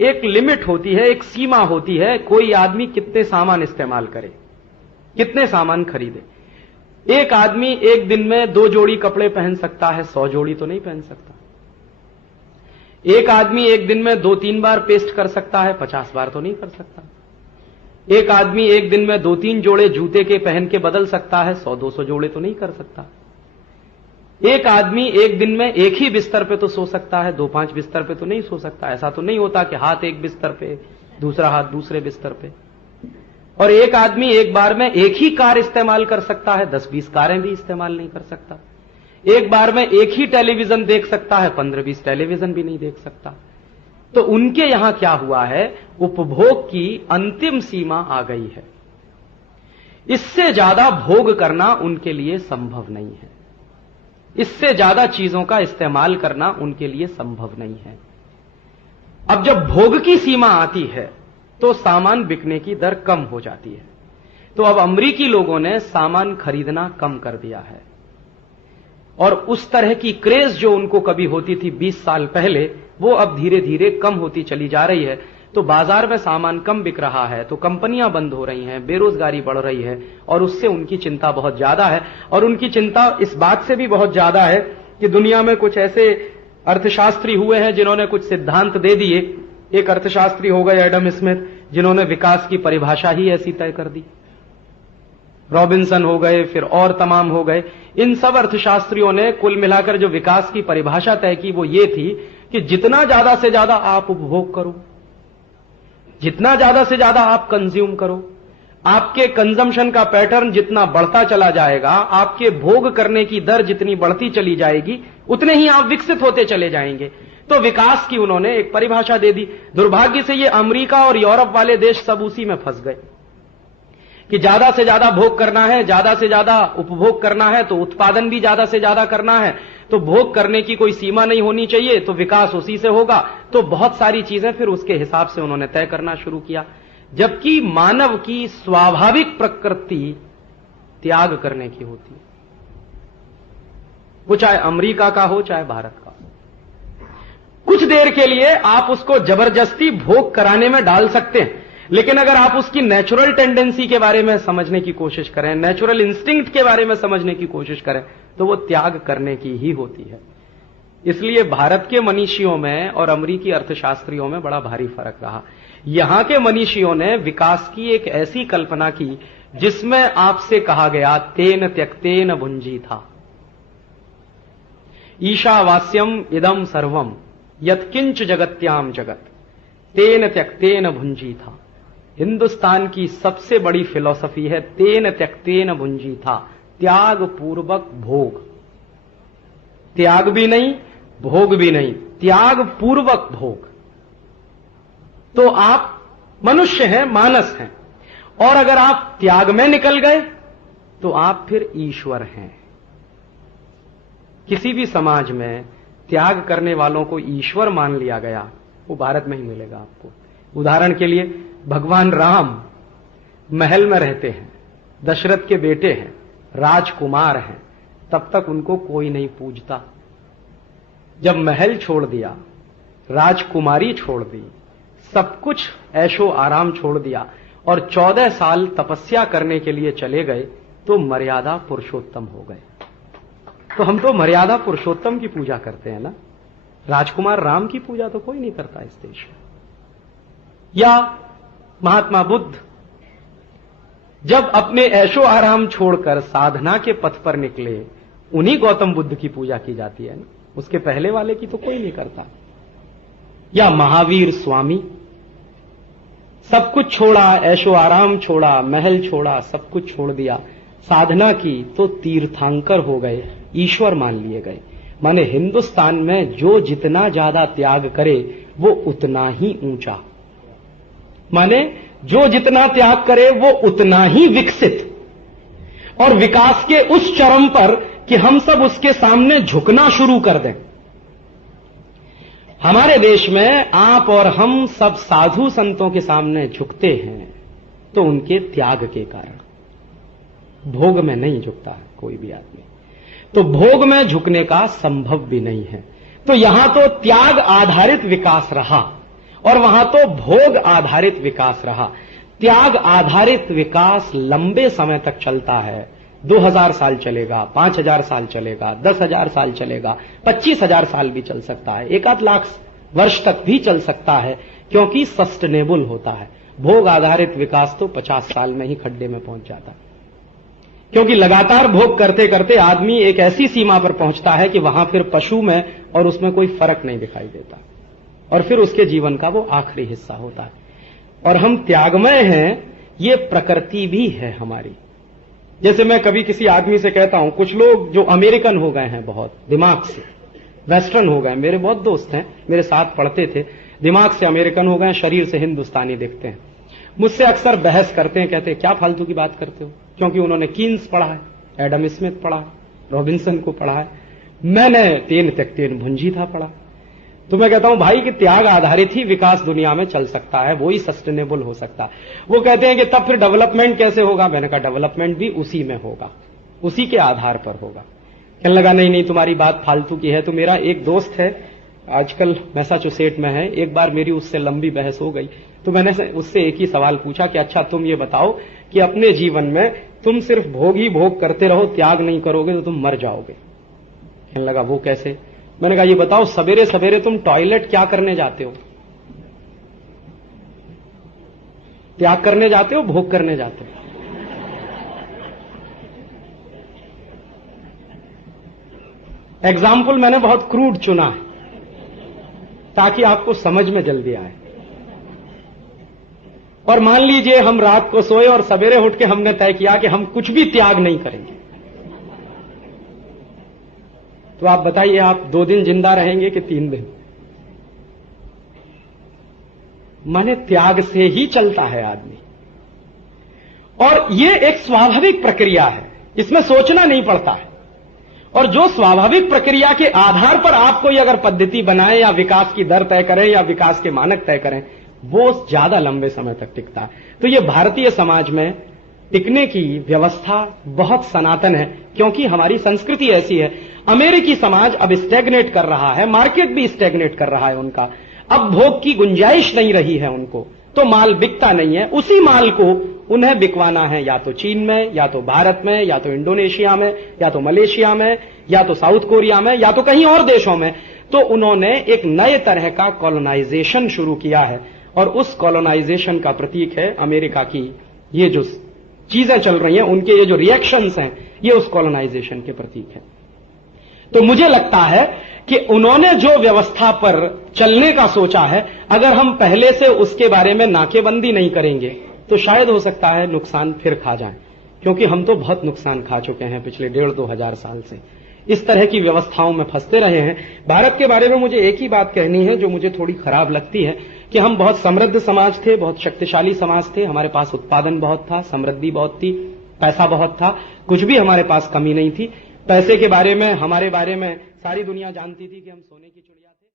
एक लिमिट होती है, एक सीमा होती है, कोई आदमी कितने सामान इस्तेमाल करे, कितने सामान खरीदे। एक आदमी एक दिन में 2 जोड़ी कपड़े पहन सकता है, 100 जोड़ी तो नहीं पहन सकता। एक आदमी एक दिन में 2-3 बार पेस्ट कर सकता है, 50 बार तो नहीं कर सकता। एक आदमी एक दिन में 2-3 जोड़े जूते के पहन के बदल सकता है, 100-200 जोड़े तो नहीं कर सकता। एक आदमी एक दिन में एक ही बिस्तर पे तो सो सकता है, 2-5 बिस्तर पे तो नहीं सो सकता। ऐसा तो नहीं होता कि हाथ एक बिस्तर पे, दूसरा हाथ दूसरे बिस्तर पे। और एक आदमी एक बार में एक ही कार इस्तेमाल कर सकता है, 10-20 कारें भी इस्तेमाल नहीं कर सकता। एक बार में एक ही टेलीविजन देख सकता है, 15-20 टेलीविजन भी नहीं देख सकता। तो उनके यहां क्या हुआ है, उपभोग की अंतिम सीमा आ गई है। इससे ज्यादा भोग करना उनके लिए संभव नहीं है, इससे ज्यादा चीजों का इस्तेमाल करना उनके लिए संभव नहीं है। अब जब भोग की सीमा आती है तो सामान बिकने की दर कम हो जाती है। तो अब अमरीकी लोगों ने सामान खरीदना कम कर दिया है, और उस तरह की क्रेज जो उनको कभी होती थी 20 साल पहले, वो अब धीरे धीरे कम होती चली जा रही है। तो बाजार में सामान कम बिक रहा है, तो कंपनियां बंद हो रही हैं, बेरोजगारी बढ़ रही है, और उससे उनकी चिंता बहुत ज्यादा है। और उनकी चिंता इस बात से भी बहुत ज्यादा है कि दुनिया में कुछ ऐसे अर्थशास्त्री हुए हैं जिन्होंने कुछ सिद्धांत दे दिए। एक अर्थशास्त्री हो गए एडम स्मिथ, जिन्होंने विकास की परिभाषा ही ऐसी तय कर दी। रॉबिन्सन हो गए, फिर और तमाम हो गए। इन सब अर्थशास्त्रियों ने कुल मिलाकर जो विकास की परिभाषा तय की वो ये थी कि जितना ज्यादा से ज्यादा आप उपभोग करो, जितना ज्यादा से ज्यादा आप कंज्यूम करो, आपके कंजम्पशन का पैटर्न जितना बढ़ता चला जाएगा, आपके भोग करने की दर जितनी बढ़ती चली जाएगी, उतने ही आप विकसित होते चले जाएंगे। तो विकास की उन्होंने एक परिभाषा दे दी। दुर्भाग्य से ये अमेरिका और यूरोप वाले देश सब उसी में फंस गए कि ज्यादा से ज्यादा भोग करना है, ज्यादा से ज्यादा उपभोग करना है, तो उत्पादन भी ज्यादा से ज्यादा करना है, तो भोग करने की कोई सीमा नहीं होनी चाहिए, तो विकास उसी से होगा। तो बहुत सारी चीजें फिर उसके हिसाब से उन्होंने तय करना शुरू किया, जबकि मानव की स्वाभाविक प्रकृति त्याग करने की होती है, वो चाहे अमेरिका का हो चाहे भारत का। कुछ देर के लिए आप उसको जबरदस्ती भोग कराने में डाल सकते हैं, लेकिन अगर आप उसकी नेचुरल टेंडेंसी के बारे में समझने की कोशिश करें, नेचुरल इंस्टिंक्ट के बारे में समझने की कोशिश करें, तो वो त्याग करने की ही होती है। इसलिए भारत के मनीषियों में और अमेरिकी अर्थशास्त्रियों में बड़ा भारी फर्क रहा। यहां के मनीषियों ने विकास की एक ऐसी कल्पना की जिसमें आपसे कहा गया तेन त्यक्तेन भुंजी था, ईशावास्यम इदम सर्वम यत्किंच जगत्याम जगत तेन त्यक्तेन भुंजी था। हिंदुस्तान की सबसे बड़ी फिलॉसफी है तेन त्यक्तेन भुंजी था, त्याग पूर्वक भोग। त्याग भी नहीं, भोग भी नहीं, त्याग पूर्वक भोग। तो आप मनुष्य हैं, मानस हैं, और अगर आप त्याग में निकल गए तो आप फिर ईश्वर हैं। किसी भी समाज में त्याग करने वालों को ईश्वर मान लिया गया, वो भारत में ही मिलेगा आपको। उदाहरण के लिए भगवान राम महल में रहते हैं, दशरथ के बेटे हैं, राजकुमार हैं, तब तक उनको कोई नहीं पूजता। जब महल छोड़ दिया, राजकुमारी छोड़ दी, सब कुछ ऐशो आराम छोड़ दिया और 14 साल तपस्या करने के लिए चले गए, तो मर्यादा पुरुषोत्तम हो गए। तो हम तो मर्यादा पुरुषोत्तम की पूजा करते हैं ना, राजकुमार राम की पूजा तो कोई नहीं करता इस देश में। या महात्मा बुद्ध जब अपने ऐशो आराम छोड़कर साधना के पथ पर निकले, उन्हीं गौतम बुद्ध की पूजा की जाती है ना, उसके पहले वाले की तो कोई नहीं करता। या महावीर स्वामी सब कुछ छोड़ा, ऐशो आराम छोड़ा, महल छोड़ा, सब कुछ छोड़ दिया, साधना की, तो तीर्थंकर हो गए, ईश्वर मान लिए गए। माने हिंदुस्तान में जो जितना ज्यादा त्याग करे वो उतना ही ऊंचा, माने जो जितना त्याग करे वो उतना ही विकसित, और विकास के उस चरम पर कि हम सब उसके सामने झुकना शुरू कर दें। हमारे देश में आप और हम सब साधु संतों के सामने झुकते हैं तो उनके त्याग के कारण, भोग में नहीं झुकता है कोई भी आदमी, तो भोग में झुकने का संभव भी नहीं है। तो यहां तो त्याग आधारित विकास रहा, और वहां तो भोग आधारित विकास रहा। त्याग आधारित विकास लंबे समय तक चलता है। 2000 साल चलेगा, 5000 साल चलेगा, 10,000 साल चलेगा, 25,000 साल भी चल सकता है, 1 लाख वर्ष तक भी चल सकता है, क्योंकि सस्टेनेबल होता है। भोग आधारित विकास तो 50 साल में ही खड्डे में पहुंच जाता है, क्योंकि लगातार भोग करते करते आदमी एक ऐसी सीमा पर पहुंचता है कि वहां फिर पशु में और उसमें कोई फर्क नहीं दिखाई देता, और फिर उसके जीवन का वो आखिरी हिस्सा होता है। और हम त्यागमय हैं, ये प्रकृति भी है हमारी। जैसे मैं कभी किसी आदमी से कहता हूं, कुछ लोग जो अमेरिकन हो गए हैं, बहुत दिमाग से वेस्टर्न हो गए, मेरे बहुत दोस्त हैं, मेरे साथ पढ़ते थे, दिमाग से अमेरिकन हो गए, शरीर से हिंदुस्तानी दिखते हैं, मुझसे अक्सर बहस करते हैं, कहते हैं क्या फालतू की बात करते हो, क्योंकि उन्होंने कीन्स पढ़ा है, एडम स्मिथ पढ़ा है, रॉबिन्सन को पढ़ा है, मैंने तेन तक तेन भुंजी था पढ़ा। तो मैं कहता हूं भाई कि त्याग आधारित ही विकास दुनिया में चल सकता है, वो ही सस्टेनेबल हो सकता है। वो कहते हैं कि तब फिर डेवलपमेंट कैसे होगा? मैंने कहा डेवलपमेंट भी उसी में होगा, उसी के आधार पर होगा। कहने लगा नहीं नहीं तुम्हारी बात फालतू की है। तो मेरा एक दोस्त है, आजकल मैसाचुसेट में है, एक बार मेरी उससे लंबी बहस हो गई, तो मैंने उससे एक ही सवाल पूछा कि अच्छा तुम ये बताओ कि अपने जीवन में तुम सिर्फ भोग ही भोग करते रहो, त्याग नहीं करोगे तो तुम मर जाओगे। कहने लगा वो कैसे? मैंने कहा ये बताओ सवेरे सवेरे तुम टॉयलेट क्या करने जाते हो? त्याग करने जाते हो, भोग करने जाते हो? एग्जाम्पल मैंने बहुत क्रूड चुना है ताकि आपको समझ में जल्दी आए। और मान लीजिए हम रात को सोए और सवेरे उठ के हमने तय किया कि हम कुछ भी त्याग नहीं करेंगे, तो आप बताइए आप 2 दिन जिंदा रहेंगे कि 3 दिन? माने त्याग से ही चलता है आदमी, और ये एक स्वाभाविक प्रक्रिया है, इसमें सोचना नहीं पड़ता है। और जो स्वाभाविक प्रक्रिया के आधार पर आप कोई अगर पद्धति बनाए या विकास की दर तय करें या विकास के मानक तय करें, वो ज्यादा लंबे समय तक टिकता है। तो ये भारतीय समाज में टिकने की व्यवस्था बहुत सनातन है, क्योंकि हमारी संस्कृति ऐसी है। अमेरिकी समाज अब स्टैग्नेट कर रहा है, मार्केट भी स्टैग्नेट कर रहा है उनका, अब भोग की गुंजाइश नहीं रही है उनको, तो माल बिकता नहीं है। उसी माल को उन्हें बिकवाना है या तो चीन में, या तो भारत में, या तो इंडोनेशिया में, या तो मलेशिया में, या तो साउथ कोरिया में, या तो कहीं और देशों में। तो उन्होंने एक नए तरह का कॉलोनाइजेशन शुरू किया है, और उस कॉलोनाइजेशन का प्रतीक है अमेरिका की ये जो चीजें चल रही हैं, उनके ये जो रिएक्शंस हैं, ये उस कॉलोनाइजेशन के प्रतीक है। तो मुझे लगता है कि उन्होंने जो व्यवस्था पर चलने का सोचा है, अगर हम पहले से उसके बारे में नाकेबंदी नहीं करेंगे तो शायद हो सकता है नुकसान फिर खा जाएं, क्योंकि हम तो बहुत नुकसान खा चुके हैं पिछले 1.5-2 हजार साल से, इस तरह की व्यवस्थाओं में फंसते रहे हैं। भारत के बारे में मुझे एक ही बात कहनी है जो मुझे थोड़ी खराब लगती है, कि हम बहुत समृद्ध समाज थे, बहुत शक्तिशाली समाज थे, हमारे पास उत्पादन बहुत था, समृद्धि बहुत थी, पैसा बहुत था, कुछ भी हमारे पास कमी नहीं थी। पैसे के बारे में, हमारे बारे में सारी दुनिया जानती थी कि हम सोने की चिड़िया थे।